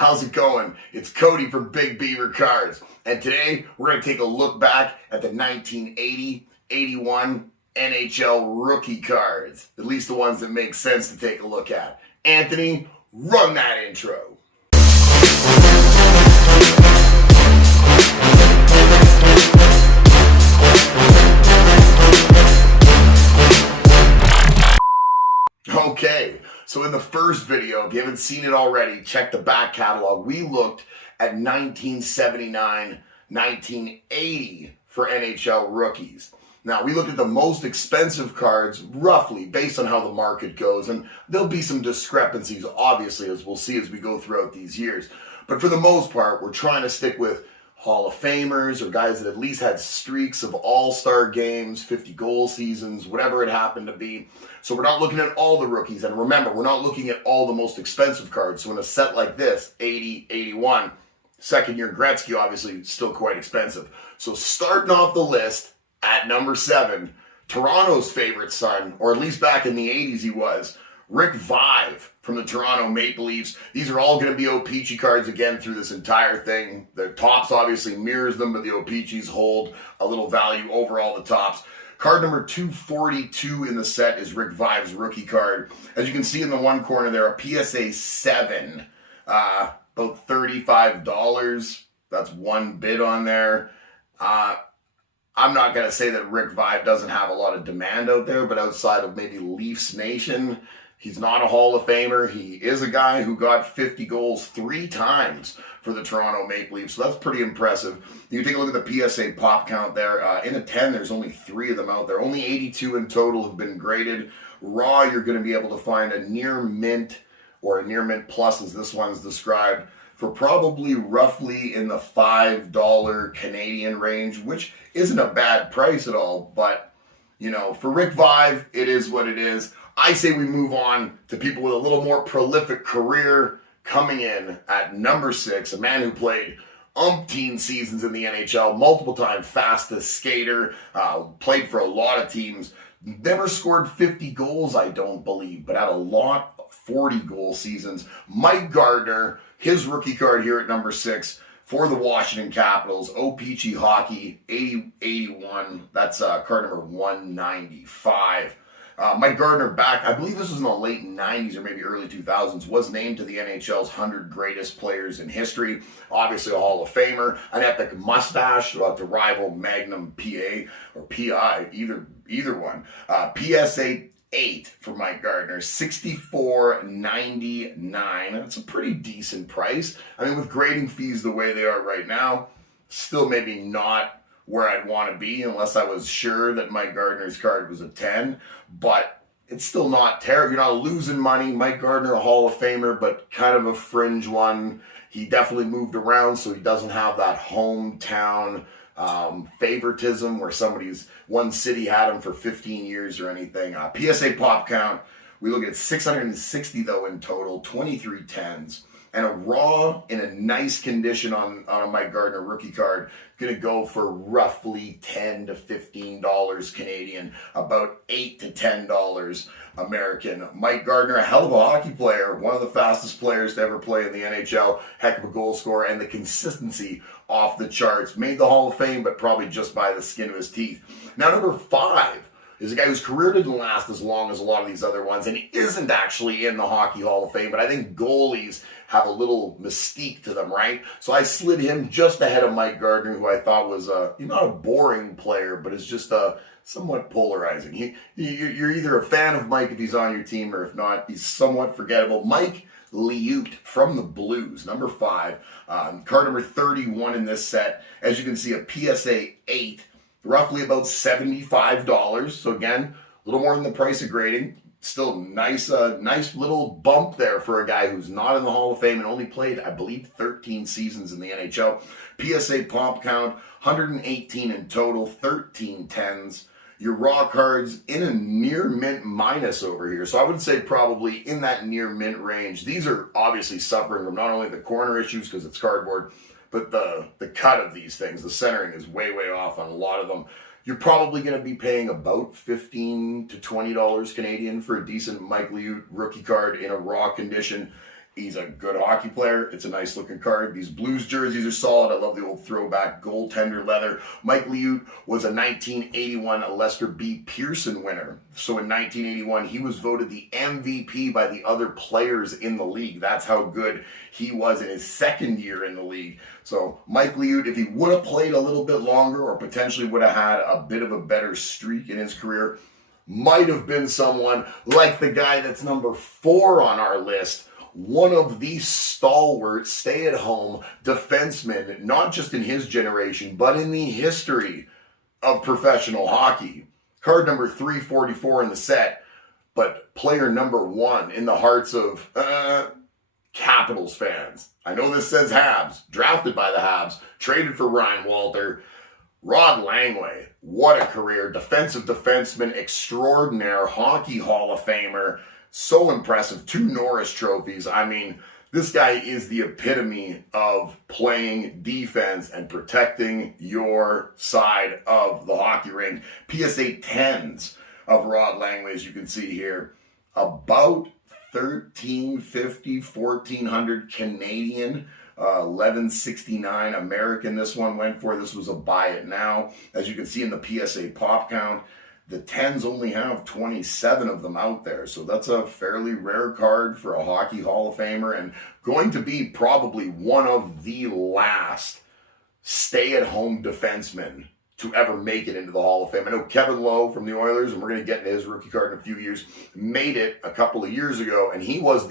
How's it going? It's Cody from Big Beaver Cards, and today we're going to take a look back at the 1980-81 NHL rookie cards, at least the ones that make sense to take a look at. Anthony, run that intro. Okay, so in the first video, if you haven't seen it already, check the back catalog. We looked at 1979, 1980 for NHL rookies. Now, we looked at the most expensive cards, roughly, based on how the market goes, and there'll be some discrepancies, obviously, as we'll see as we go throughout these years. But for the most part, we're trying to stick with Hall of Famers or guys that at least had streaks of all-star games, 50-goal seasons, whatever it happened to be. So we're not looking at all the rookies. And remember, we're not looking at all the most expensive cards. So in a set like this, 80, 81, second-year Gretzky, obviously, still quite expensive. So starting off the list at number 7, Toronto's favorite son, or at least back in the 80s he was, Rick Vaive from the Toronto Maple Leafs. These are all going to be O-Pee-Chee cards again through this entire thing. The tops obviously mirrors them, but the O-Pee-Chees hold a little value over all the tops. Card number 242 in the set is Rick Vaive's rookie card. As you can see in the one corner there, a PSA 7, about $35. That's one bid on there. I'm not going to say that Rick Vaive doesn't have a lot of demand out there, but outside of maybe Leafs Nation, he's not a Hall of Famer. He is a guy who got 50 goals 3 times for the Toronto Maple Leafs, so that's pretty impressive. You can take a look at the PSA pop count there. In a 10, there's only 3 of them out there. Only 82 in total have been graded. Raw, you're going to be able to find a near mint or a near mint plus, as this one's described, for probably roughly in the $5 Canadian range, which isn't a bad price at all. But, you know, for Rick Vaive, it is what it is. I say we move on to people with a little more prolific career. Coming in at number 6, a man who played umpteen seasons in the NHL, multiple time fastest skater, played for a lot of teams, never scored 50 goals, I don't believe, but had a lot of 40-goal seasons. Mike Gartner, his rookie card here at number 6 for the Washington Capitals, O-Pee-Chee Hockey, 80-81, that's card number 195. Mike Gartner back, I believe this was in the late 90s or maybe early 2000s, was named to the NHL's 100 greatest players in history. Obviously a Hall of Famer, an epic mustache to rival Magnum PA or PI, either one. PSA 8 for Mike Gartner, $64.99. That's a pretty decent price. I mean, with grading fees the way they are right now, still maybe not where I'd want to be unless I was sure that Mike Gartner's card was a 10, but it's still not terrible. You're not losing money. Mike Gartner, a Hall of Famer, but kind of a fringe one. He definitely moved around, so he doesn't have that hometown favoritism where one city had him for 15 years or anything. PSA pop count, we look at 660 though in total, 23 10s. And a raw in a nice condition on a Mike Gartner rookie card, going to go for roughly $10 to $15 Canadian, about $8 to $10 American. Mike Gartner, a hell of a hockey player, one of the fastest players to ever play in the NHL, heck of a goal scorer, and the consistency off the charts. Made the Hall of Fame, but probably just by the skin of his teeth. Now, number 5 is a guy whose career didn't last as long as a lot of these other ones, and he isn't actually in the Hockey Hall of Fame, but I think goalies have a little mystique to them, right? So I slid him just ahead of Mike Gartner, who I thought was not a boring player, but is just somewhat polarizing. You're either a fan of Mike if he's on your team, or if not, he's somewhat forgettable. Mike Liut from the Blues, number 5, card number 31 in this set. As you can see, a PSA 8, roughly about $75. So again, a little more than the price of grading. Still nice little bump there for a guy who's not in the Hall of Fame and only played, I believe, 13 seasons in the NHL. PSA pop count, 118 in total, 13 10s. Your raw cards in a near mint minus over here. So I would say probably in that near mint range. These are obviously suffering from not only the corner issues because it's cardboard, but the cut of these things. The centering is way off on a lot of them. You're probably going to be paying about $15 to $20 Canadian for a decent Mike Liut rookie card in a raw condition. He's a good hockey player. It's a nice looking card. These Blues jerseys are solid. I love the old throwback goaltender leather. Mike Liut was a 1981 Lester B. Pearson winner. So in 1981, he was voted the MVP by the other players in the league. That's how good he was in his second year in the league. So Mike Liut, if he would have played a little bit longer or potentially would have had a bit of a better streak in his career, might have been someone like the guy that's number 4 on our list, one of the stalwart stay-at-home defensemen, not just in his generation, but in the history of professional hockey. Card number 344 in the set, but player number 1 in the hearts of Capitals fans. I know this says Habs, drafted by the Habs, traded for Ryan Walter. Rod Langway, what a career. Defensive defenseman extraordinaire, Hockey Hall of Famer. So impressive. 2 Norris trophies. I mean, this guy is the epitome of playing defense and protecting your side of the hockey rink. PSA 10s of Rod Langway, as you can see here. About $1,350, $1,400 Canadian. 1169 American this one went for. This was a buy it now. As you can see in the PSA pop count, the 10s only have 27 of them out there. So that's a fairly rare card for a Hockey Hall of Famer and going to be probably one of the last stay-at-home defensemen to ever make it into the Hall of Fame. I know Kevin Lowe from the Oilers, and we're going to get into his rookie card in a few years, made it a couple of years ago, and he was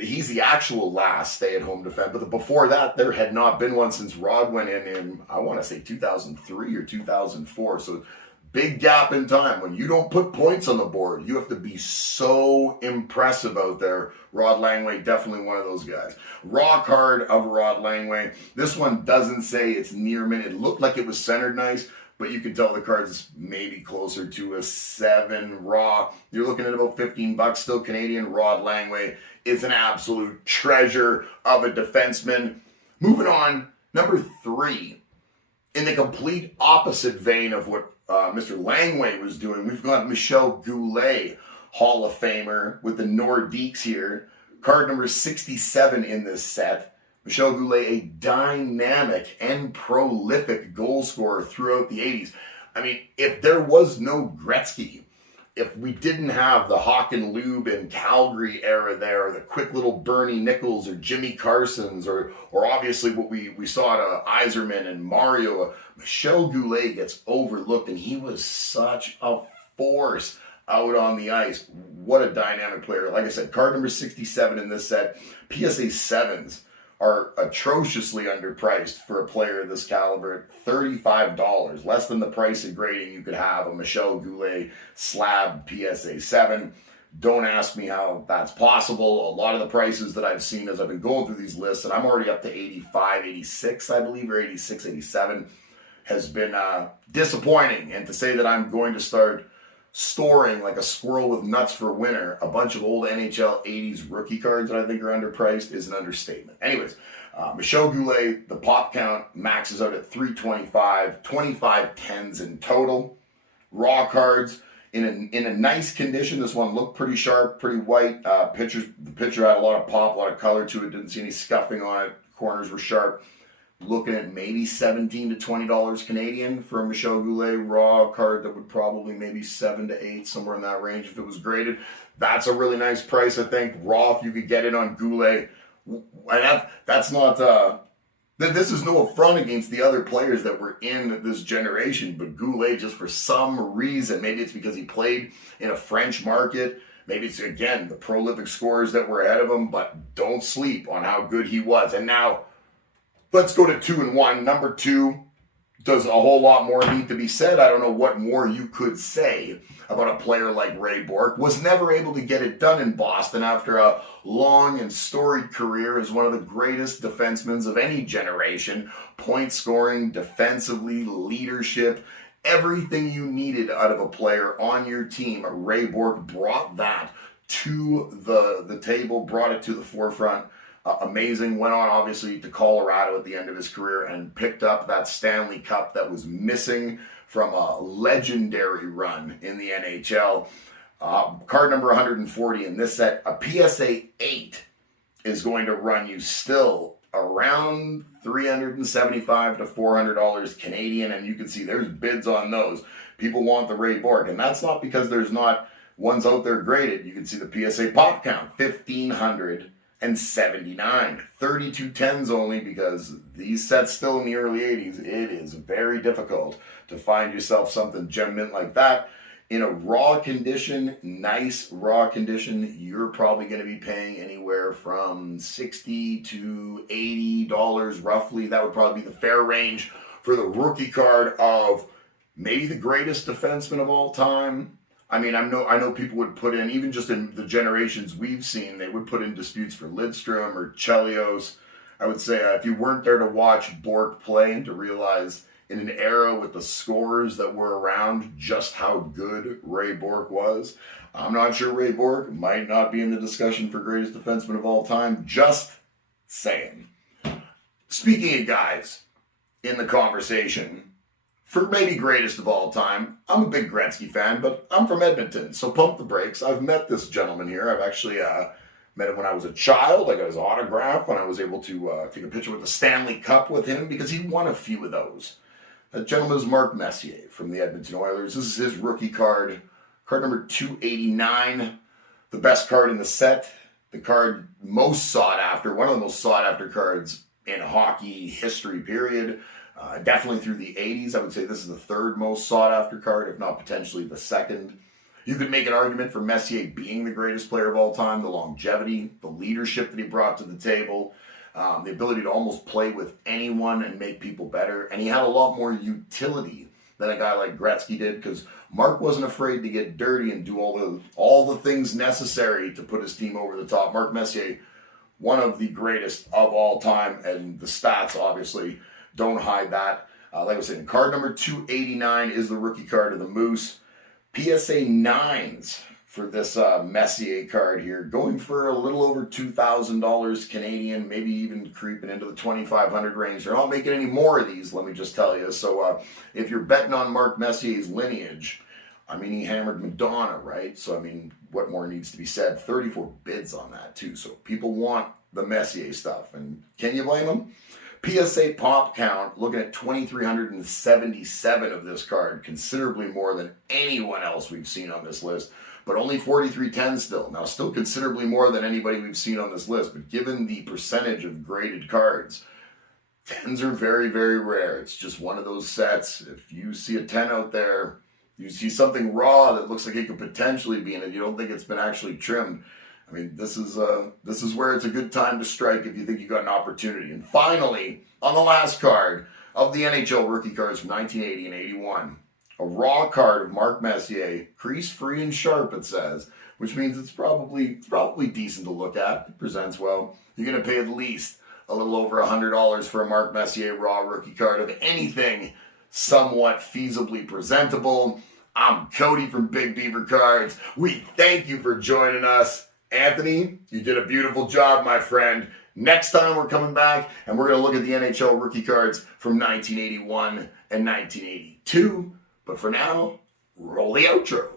he's the actual last stay-at-home defense. But before that, there had not been one since Rod went in, I want to say 2003 or 2004. So big gap in time. When you don't put points on the board, you have to be so impressive out there. Rod Langway, definitely one of those guys. Raw card of Rod Langway. This one doesn't say it's near mint. It looked like it was centered nice, but you can tell the card's maybe closer to a 7 raw. You're looking at about $15 still Canadian. Rod Langway is an absolute treasure of a defenseman. Moving on, number 3. In the complete opposite vein of what Mr. Langway was doing, we've got Michel Goulet, Hall of Famer with the Nordiques here. Card number 67 in this set. Michel Goulet, a dynamic and prolific goal scorer throughout the 80s. I mean, if there was no Gretzky, if we didn't have the Hawk and Lube and Calgary era there, or the quick little Bernie Nichols or Jimmy Carsons, or obviously what we saw to Yzerman and Mario, Michel Goulet gets overlooked, and he was such a force out on the ice. What a dynamic player. Like I said, card number 67 in this set. PSA 7s are atrociously underpriced for a player of this caliber at $35, less than the price of grading you could have a Michel Goulet slab PSA 7. Don't ask me how that's possible. A lot of the prices that I've seen as I've been going through these lists, and I'm already up to 85, 86, I believe, or 86, 87, has been disappointing. And to say that I'm going to start storing like a squirrel with nuts for winter a bunch of old NHL 80s rookie cards that I think are underpriced is an understatement. Anyways, Michel Goulet, the pop count maxes out at 325, 25 10s in total. Raw cards in a nice condition. This one looked pretty sharp, pretty white. The picture had a lot of pop, a lot of color to it. Didn't see any scuffing on it. Corners were sharp. Looking at maybe $17 to $20 Canadian for a Michel Goulet raw card that would probably maybe 7 to 8, somewhere in that range if it was graded. That's a really nice price, I think. Raw, if you could get it on Goulet. And that's not, this is no affront against the other players that were in this generation, but Goulet, just for some reason, maybe it's because he played in a French market, maybe it's, again, the prolific scorers that were ahead of him, but don't sleep on how good he was. And now, let's go to 2 and 1. Number 2 does a whole lot more need to be said. I don't know what more you could say about a player like Ray Bourque. Was never able to get it done in Boston after a long and storied career as one of the greatest defensemen of any generation. Point scoring, defensively, leadership, everything you needed out of a player on your team. Ray Bourque brought that to the table, brought it to the forefront. Amazing. Went on, obviously, to Colorado at the end of his career and picked up that Stanley Cup that was missing from a legendary run in the NHL. Card number 140 in this set, a PSA 8 is going to run you still around $375 to $400 Canadian, and you can see there's bids on those. People want the Ray Bourque, and that's not because there's not ones out there graded. You can see the PSA pop count, 1,579. 32 10s only, because these sets still in the early 80s, it is very difficult to find yourself something gem mint like that. In a raw condition, nice raw condition, you're probably going to be paying anywhere from $60 to $80 roughly. That would probably be the fair range for the rookie card of maybe the greatest defenseman of all time. I mean, I know people would put in, even just in the generations we've seen, they would put in disputes for Lidstrom or Chelios. I would say if you weren't there to watch Bourque play and to realize in an era with the scores that were around just how good Ray Bourque was, I'm not sure Ray Bourque might not be in the discussion for greatest defenseman of all time. Just saying. Speaking of guys in the conversation for maybe greatest of all time, I'm a big Gretzky fan, but I'm from Edmonton, so pump the brakes. I've met this gentleman here. I've actually met him when I was a child. I got his autograph when I was able to take a picture with the Stanley Cup with him, because he won a few of those. That gentleman is Mark Messier from the Edmonton Oilers. This is his rookie card, card number 289, the best card in the set, the card most sought after, one of the most sought after cards in hockey history, period. Definitely through the 80s. I would say this is the third most sought after card, if not potentially the second. You could make an argument for Messier being the greatest player of all time, the longevity, the leadership that he brought to the table, the ability to almost play with anyone and make people better. And he had a lot more utility than a guy like Gretzky did, because Mark wasn't afraid to get dirty and do all the things necessary to put his team over the top. Mark Messier, one of the greatest of all time, and the stats obviously don't hide that. Like I was saying, card number 289 is the rookie card of the Moose. PSA 9s for this Messier card here, going for a little over $2,000 Canadian, maybe even creeping into the $2,500 range. They're not making any more of these, let me just tell you. So if you're betting on Mark Messier's lineage, I mean, he hammered Madonna, right? So, I mean, what more needs to be said? 34 bids on that, too. So people want the Messier stuff, and can you blame them? PSA pop count, looking at 2,377 of this card, considerably more than anyone else we've seen on this list, but only 43 10s still. Now, still considerably more than anybody we've seen on this list, but given the percentage of graded cards, 10s are very, very rare. It's just one of those sets. If you see a 10 out there, you see something raw that looks like it could potentially be in it, you don't think it's been actually trimmed, I mean, this is where it's a good time to strike if you think you got an opportunity. And finally, on the last card of the NHL rookie cards from 1980 and 81, a raw card of Mark Messier, crease free and sharp, it says, which means it's probably decent to look at. It presents well. You're going to pay at least a little over $100 for a Mark Messier raw rookie card of anything somewhat feasibly presentable. I'm Cody from Big Beaver Cards. We thank you for joining us. Anthony, you did a beautiful job, my friend. Next time we're coming back and we're going to look at the NHL rookie cards from 1981 and 1982. But for now, roll the outro.